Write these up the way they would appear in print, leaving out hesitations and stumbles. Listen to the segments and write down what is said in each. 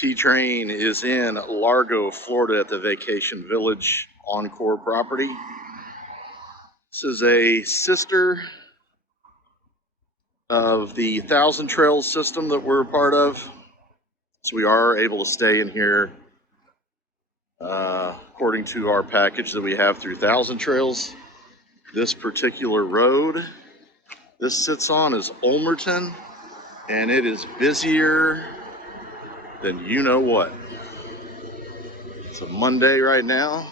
T-Train is in Largo, Florida at the Vacation Village Encore property. This is a sister of the Thousand Trails system that we're a part of. So we are able to stay in here according to our package that we have through Thousand Trails. This particular road this sits on is Ulmerton, and it is busier than you know what. It's a Monday right now,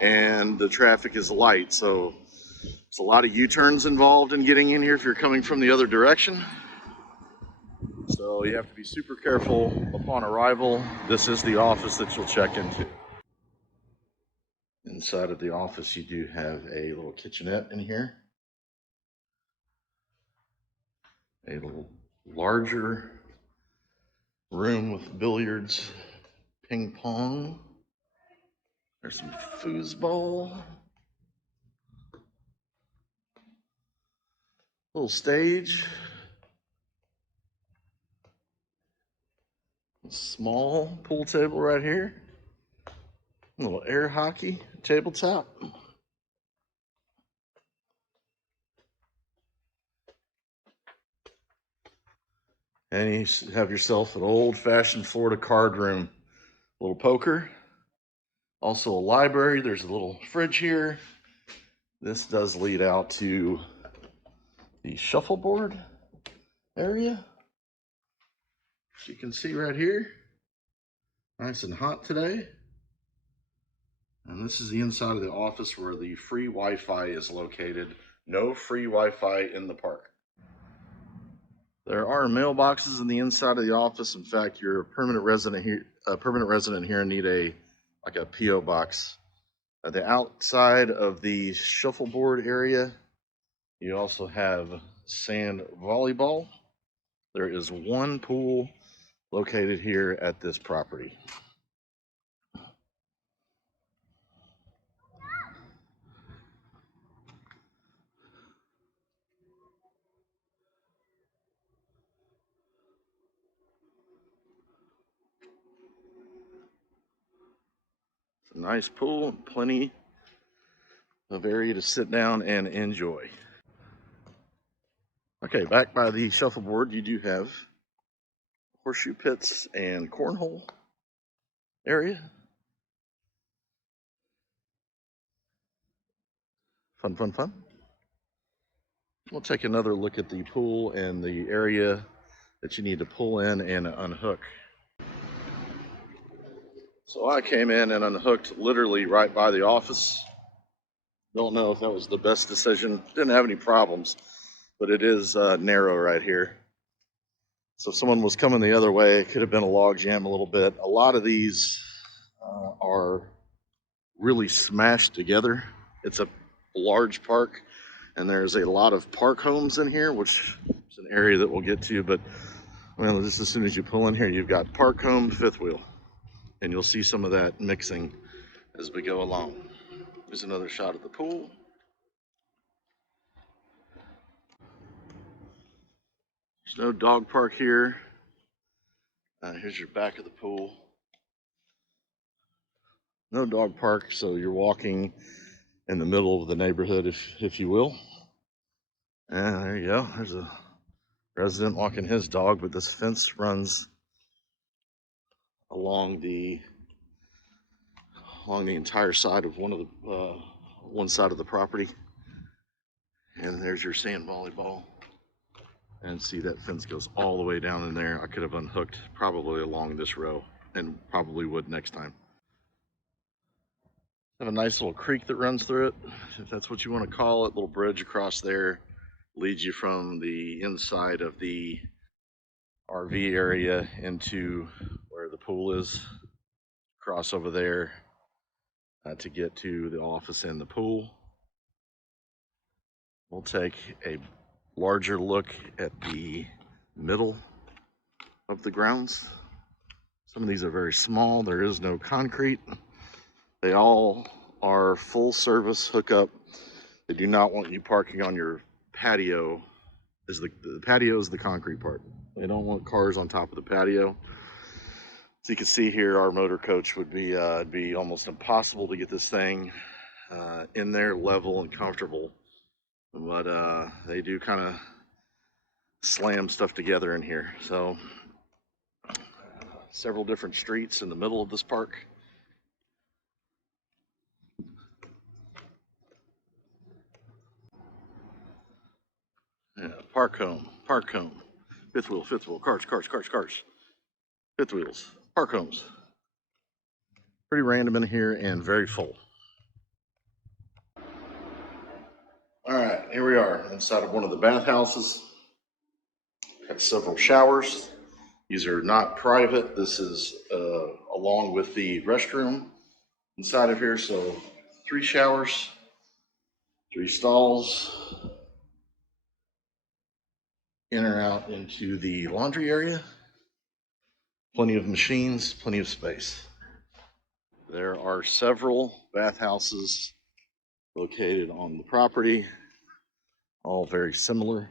and the traffic is light, so there's a lot of U-turns involved in getting in here if you're coming from the other direction. So you have to be super careful upon arrival. This is the office that you'll check into. Inside of the office, you do have a little kitchenette in here. A little larger room with billiards, ping pong. There's some foosball. Little stage. A small pool table right here. A little air hockey tabletop. And you have yourself an old-fashioned Florida card room. A little poker. Also a library. There's a little fridge here. This does lead out to the shuffleboard area. As you can see right here. Nice and hot today. And this is the inside of the office where the free Wi-Fi is located. No free Wi-Fi in the park. There are mailboxes in the inside of the office. In fact, you're a permanent resident here, need a PO box. At the outside of the shuffleboard area, you also have sand volleyball. There is one pool located here at this property. It's a nice pool, plenty of area to sit down and enjoy. Okay, back by the shuffleboard, you do have horseshoe pits and cornhole area. Fun, fun, fun. We'll take another look at the pool and the area that you need to pull in and unhook. So I came in and unhooked literally right by the office. Don't know if that was the best decision. Didn't have any problems, but it is narrow right here. So if someone was coming the other way, it could have been a log jam a little bit. A lot of these are really smashed together. It's a large park, and there's a lot of park homes in here, which is an area that we'll get to. But well, just as soon as you pull in here, you've got park home, fifth wheel, and you'll see some of that mixing as we go along. Here's another shot of the pool. There's no dog park here. Here's your back of the pool. No dog park, so you're walking in the middle of the neighborhood, if you will. And there you go. There's a resident walking his dog, but this fence runs along the entire side of one side of the property. And there's your sand volleyball. And see, that fence goes all the way down in there. I could have unhooked probably along this row, and probably would next time. Have a nice little creek that runs through it, if that's what you want to call it. Little bridge across there leads you from the inside of the RV area into where the pool is. Cross over there to get to the office and the pool. We'll take a larger look at the middle of the grounds. Some of these are very small. There is no concrete. They all are full service hookup. They do not want you parking on your patio. The patio is the concrete part. They don't want cars on top of the patio. So you can see here, our motor coach would be it'd be almost impossible to get this thing in there level and comfortable, but they do kind of slam stuff together in here. So several different streets in the middle of this park. Yeah, park home, fifth wheel, cars, fifth wheels, park homes. Pretty random in here and very full. All right, here we are inside of one of the bathhouses. Got several showers. These are not private. This is along with the restroom inside of here. So 3 showers, 3 stalls, in or out into the laundry area. Plenty of machines, plenty of space. There are several bathhouses located on the property, all very similar.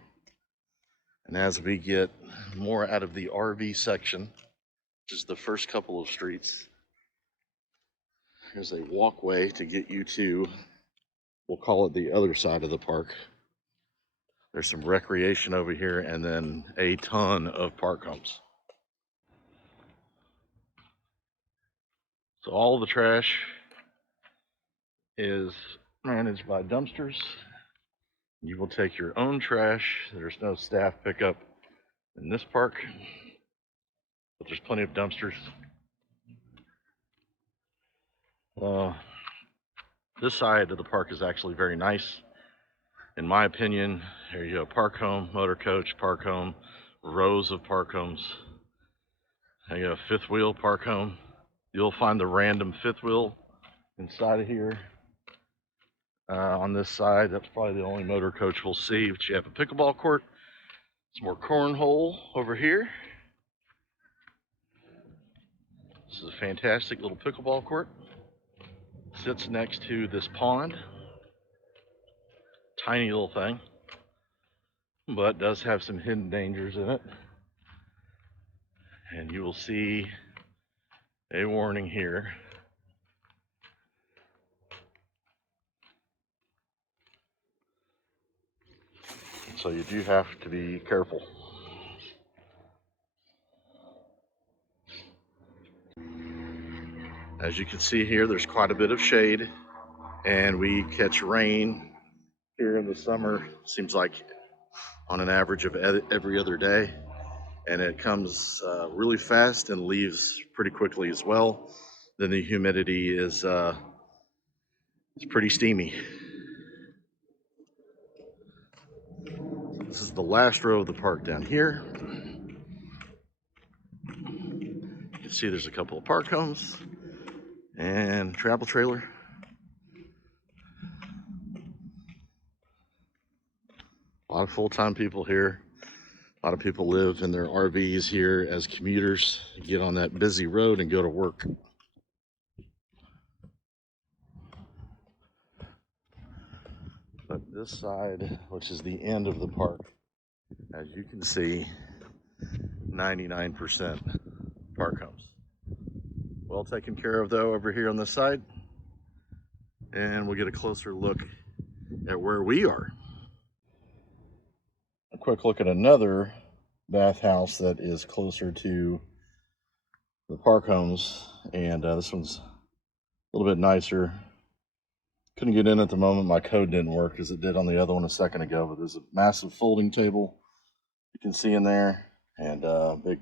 And as we get more out of the RV section, which is the first couple of streets, there's a walkway to get you to, we'll call it the other side of the park. There's some recreation over here and then a ton of park homes. So all the trash is managed by dumpsters. You will take your own trash. There's no staff pickup in this park, but there's plenty of dumpsters. This side of the park is actually very nice. In my opinion, here you go, park home, motor coach, park home, rows of park homes. There you go, fifth wheel, park home. You'll find the random fifth wheel inside of here. On this side, that's probably the only motor coach we'll see, but you have a pickleball court, some more cornhole over here. This is a fantastic little pickleball court. Sits next to this pond. Tiny little thing, but does have some hidden dangers in it. And you will see a warning here. So you do have to be careful. As you can see here, there's quite a bit of shade, and we catch rain here in the summer. Seems like on an average of every other day, and it comes really fast and leaves pretty quickly as well. Then the humidity is it's pretty steamy. This is the last row of the park down here. You can see there's a couple of park homes and travel trailer. A lot of full-time people here. A lot of people live in their RVs here as commuters, get on that busy road and go to work. But this side, which is the end of the park, as you can see, 99% park homes. Well taken care of though over here on this side. And we'll get a closer look at where we are. A quick look at another bathhouse that is closer to the park homes, and this one's a little bit nicer. Couldn't get in at the moment. My code didn't work as it did on the other one a second ago, but there's a massive folding table you can see in there, and a big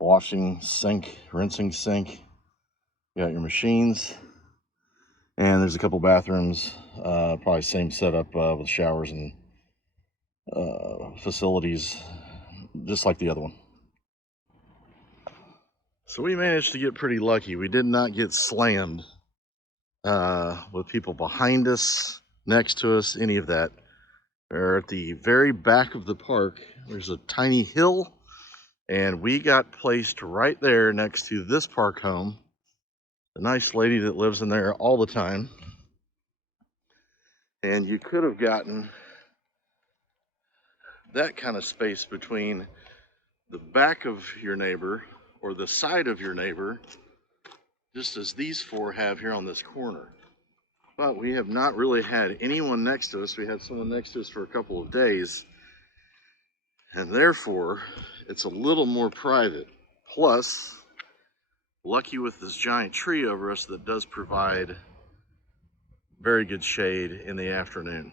washing sink, rinsing sink. You got your machines, and there's a couple bathrooms, probably same setup with showers and facilities, just like the other one. So we managed to get pretty lucky. We did not get slammed with people behind us, next to us, any of that. We're at the very back of the park. There's a tiny hill, and we got placed right there next to this park home. The nice lady that lives in there all the time. And you could have gotten that kind of space between the back of your neighbor or the side of your neighbor, just as these four have here on this corner. But we have not really had anyone next to us. We had someone next to us for a couple of days, and therefore it's a little more private. Plus, lucky with this giant tree over us that does provide very good shade in the afternoon.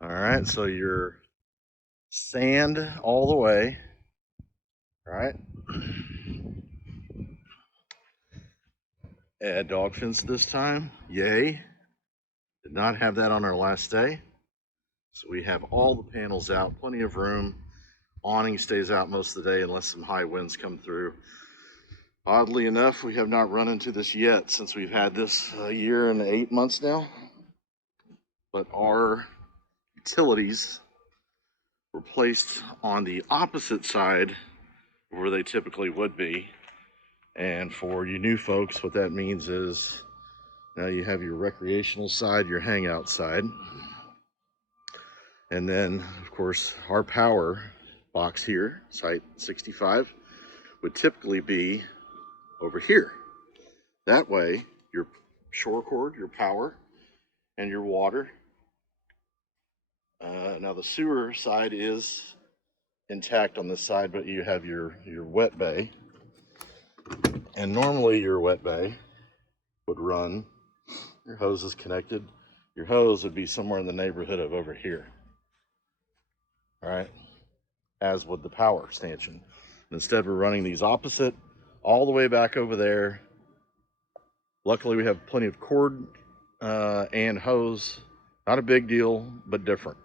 All right, so your sand all the way, right? Add dog fence this time, yay. Did not have that on our last day. So we have all the panels out, plenty of room. Awning stays out most of the day unless some high winds come through. Oddly enough, we have not run into this yet since we've had this a year and 8 months now. But our utilities were placed on the opposite side where they typically would be. And for you new folks, what that means is now you have your recreational side, your hangout side. And then, of course, our power box here, site 65, would typically be over here. That way, your shore cord, your power, and your water. Now the sewer side is intact on this side, but you have your wet bay. And normally your wet bay would run, your hose is connected. Your hose would be somewhere in the neighborhood of over here. All right, as would the power stanchion. Instead, we're running these opposite all the way back over there. Luckily, we have plenty of cord and hose. Not a big deal, but different.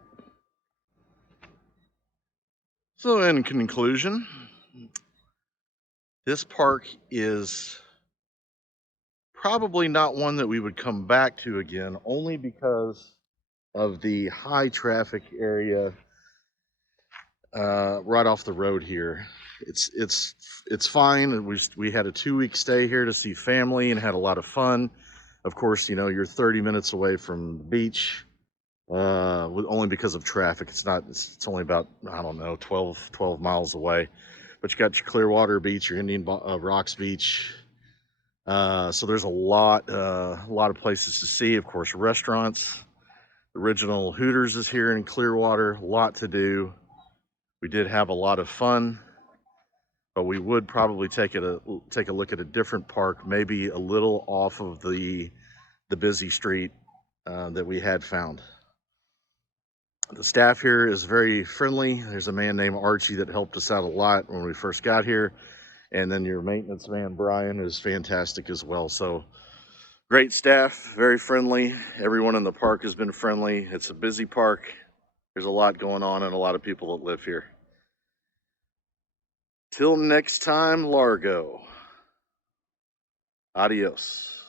So in conclusion, this park is probably not one that we would come back to again, only because of the high traffic area right off the road here. It's fine. We had a 2-week stay here to see family and had a lot of fun. Of course, you know, you're 30 minutes away from the beach, only because of traffic. It's only about, I don't know, 12 miles away. But you got your Clearwater Beach, your Indian Rocks Beach. So there's a lot of places to see. Of course, restaurants. The original Hooters is here in Clearwater. A lot to do. We did have a lot of fun, but we would probably take a look at a different park, maybe a little off of the busy street that we had found. The staff here is very friendly. There's a man named Archie that helped us out a lot when we first got here. And then your maintenance man, Brian, is fantastic as well. So great staff, very friendly. Everyone in the park has been friendly. It's a busy park. There's a lot going on and a lot of people that live here. Till next time, Largo. Adios.